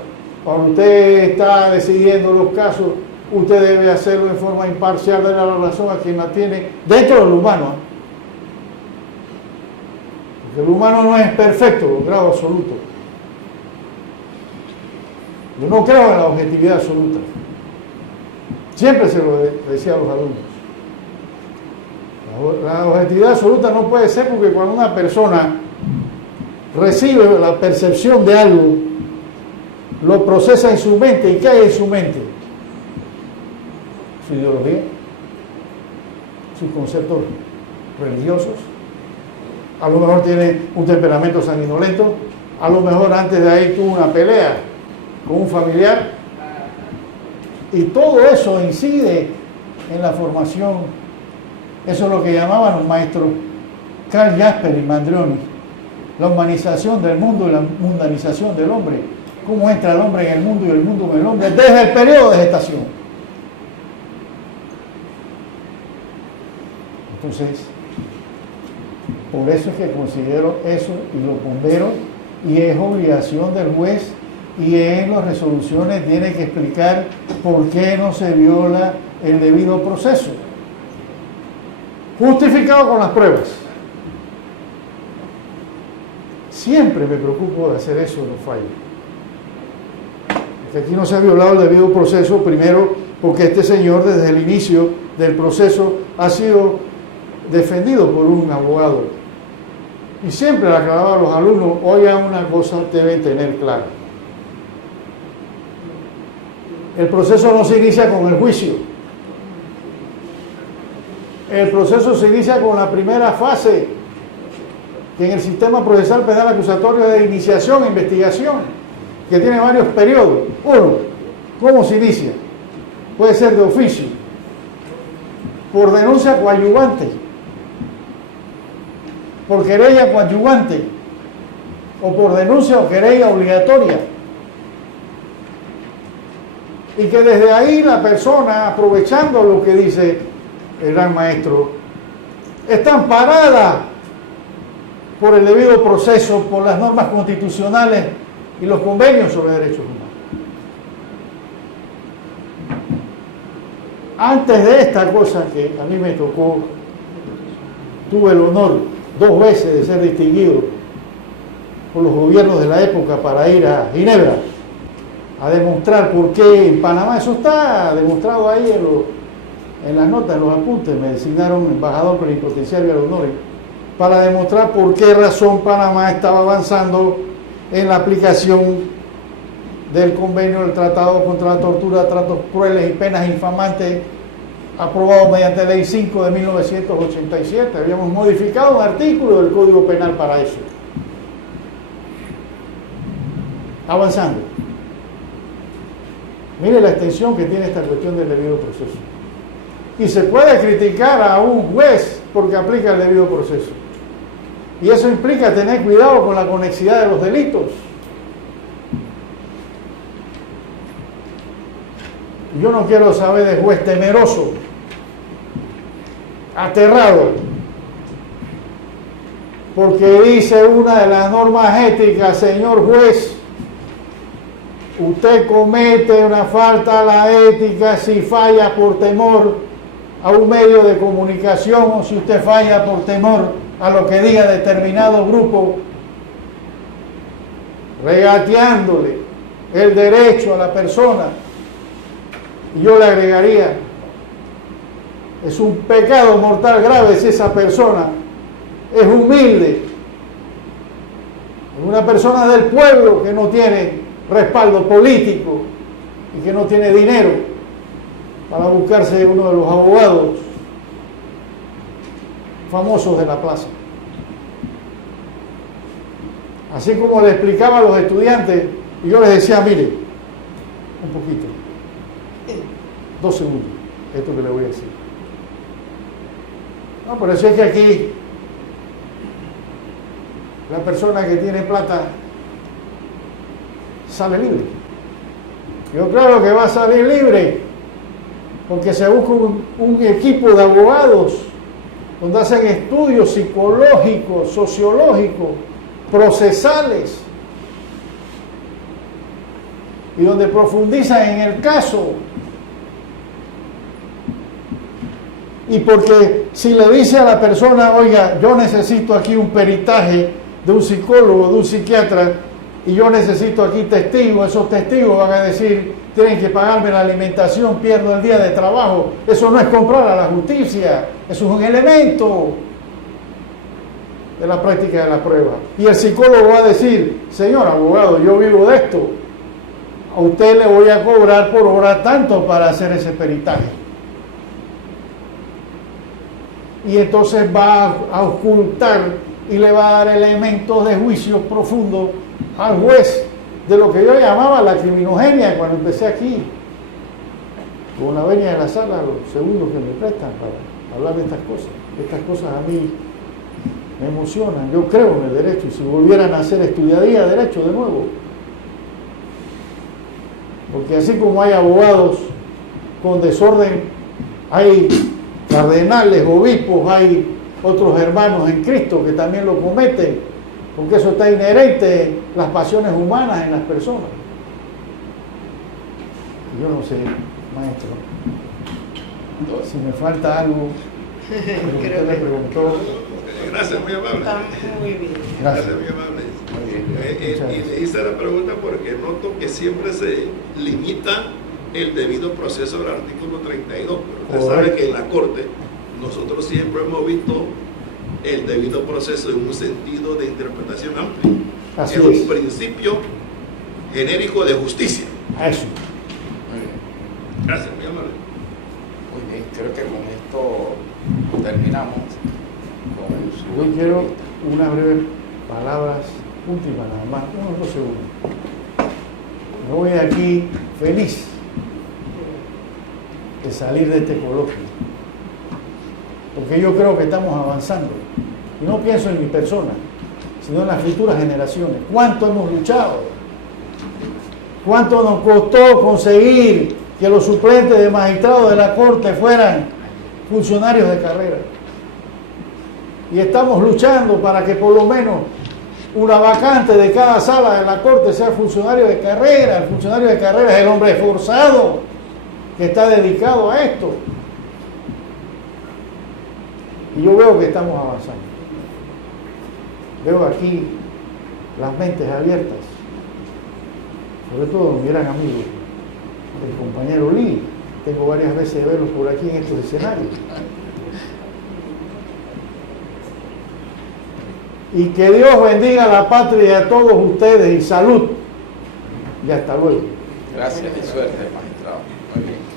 Cuando usted está decidiendo los casos, usted debe hacerlo en forma imparcial, de la razón a quien la tiene dentro del humano. Porque el humano no es perfecto, en grado absoluto. Yo no creo en la objetividad absoluta. Siempre se lo decía a los alumnos. La objetividad absoluta no puede ser, porque cuando una persona recibe la percepción de algo, lo procesa en su mente. ¿Y qué hay en su mente? Su ideología, sus conceptos religiosos. A lo mejor tiene un temperamento sanguinolento, a lo mejor antes de ahí tuvo una pelea con un familiar, y todo eso incide en la formación. Eso es lo que llamaban los maestros Karl Jaspers y Mandrioni, la humanización del mundo y la mundanización del hombre. Cómo entra el hombre en el mundo y el mundo en el hombre desde el periodo de gestación. Entonces, por eso es que considero eso y lo pondero, y es obligación del juez, y en las resoluciones tiene que explicar por qué no se viola el debido proceso, justificado con las pruebas. Siempre me preocupo de hacer eso, no fallo. Porque aquí no se ha violado el debido proceso, primero porque este señor desde el inicio del proceso ha sido defendido por un abogado. Y siempre le aclaraba a los alumnos, oigan una cosa, deben tener clara. El proceso no se inicia con el juicio. El proceso se inicia con la primera fase, que en el sistema procesal penal acusatorio es de iniciación e investigación, que tiene varios periodos. Uno, ¿cómo se inicia? Puede ser de oficio, por denuncia coadyuvante, por querella coadyuvante, o por denuncia o querella obligatoria. Y que desde ahí la persona, aprovechando lo que dice el gran maestro, está amparada por el debido proceso, por las normas constitucionales y los convenios sobre derechos humanos. Antes de esta cosa que a mí me tocó, tuve el honor 2 veces de ser distinguido por los gobiernos de la época para ir a Ginebra a demostrar por qué en Panamá, eso está demostrado ahí en las notas, en los apuntes, me designaron embajador plenipotenciario al honor, para demostrar por qué razón Panamá estaba avanzando en la aplicación del convenio del Tratado contra la Tortura, Tratos Crueles y Penas Infamantes, aprobado mediante Ley 5 de 1987. Habíamos modificado un artículo del Código Penal para eso. Avanzando. Mire la extensión que tiene esta cuestión del debido proceso. Y se puede criticar a un juez porque aplica el debido proceso. Y eso implica tener cuidado con la conexidad de los delitos. Yo no quiero saber de juez temeroso, aterrado, porque dice una de las normas éticas, señor juez, usted comete una falta a la ética si falla por temor a un medio de comunicación o si usted falla por temor a lo que diga determinado grupo, regateándole el derecho a la persona. Y yo le agregaría, es un pecado mortal grave si esa persona es humilde, una persona del pueblo que no tiene respaldo político y que no tiene dinero para buscarse uno de los abogados famosos de la plaza. Así como le explicaba a los estudiantes, y yo les decía, mire, un poquito, 2 segundos, esto que le voy a decir. No, pero eso es que aquí la persona que tiene plata sale libre. Yo creo que va a salir libre porque se busca un equipo de abogados donde hacen estudios psicológicos, sociológicos, procesales y donde profundizan en el caso. Y porque si le dice a la persona, oiga, yo necesito aquí un peritaje de un psicólogo, de un psiquiatra, y yo necesito aquí testigos, esos testigos van a decir, tienen que pagarme la alimentación, pierdo el día de trabajo. Eso no es comprar a la justicia, eso es un elemento de la práctica de la prueba. Y el psicólogo va a decir, señor abogado, yo vivo de esto, a usted le voy a cobrar por hora tanto para hacer ese peritaje. Y entonces va a ocultar y le va a dar elementos de juicio profundo al juez de lo que yo llamaba la criminogenia cuando empecé aquí, con la venia de la sala, los segundos que me prestan para hablar de estas cosas. Estas cosas a mí me emocionan. Yo creo en el derecho y si volvieran a hacer, estudiaría derecho de nuevo. Porque así como hay abogados con desorden, hay cardenales, obispos, hay otros hermanos en Cristo que también lo cometen, porque eso está inherente las pasiones humanas en las personas. Yo no sé, maestro, si me falta algo, usted le preguntó. Gracias, muy amable. Está muy bien. Gracias, muy amable. Y le hice la pregunta porque noto que siempre se limita el debido proceso del artículo 32. Pero usted sabe que en la Corte nosotros siempre hemos visto el debido proceso en un sentido de interpretación amplio. Así es es. un principio genérico de justicia. Eso. Muy bien. Gracias, mi amable. Muy bien, creo que con esto terminamos con su Yo quiero entrevista. unas breves palabras últimas nada más, unos 2 segundos. Me voy de aquí feliz de salir de este coloquio, porque yo creo que estamos avanzando. Y no pienso en mi persona, sino en las futuras generaciones. ¿Cuánto hemos luchado? ¿Cuánto nos costó conseguir que los suplentes de magistrados de la Corte fueran funcionarios de carrera? Y estamos luchando para que por lo menos una vacante de cada sala de la Corte sea funcionario de carrera. El funcionario de carrera es el hombre esforzado que está dedicado a esto. Y yo veo que estamos avanzando. Veo aquí las mentes abiertas, sobre todo mi gran amigo, el compañero Lee. Tengo varias veces de verlos por aquí en estos escenarios. Y que Dios bendiga a la patria y a todos ustedes y salud. Y hasta luego. Gracias y suerte, magistrado. Muy bien.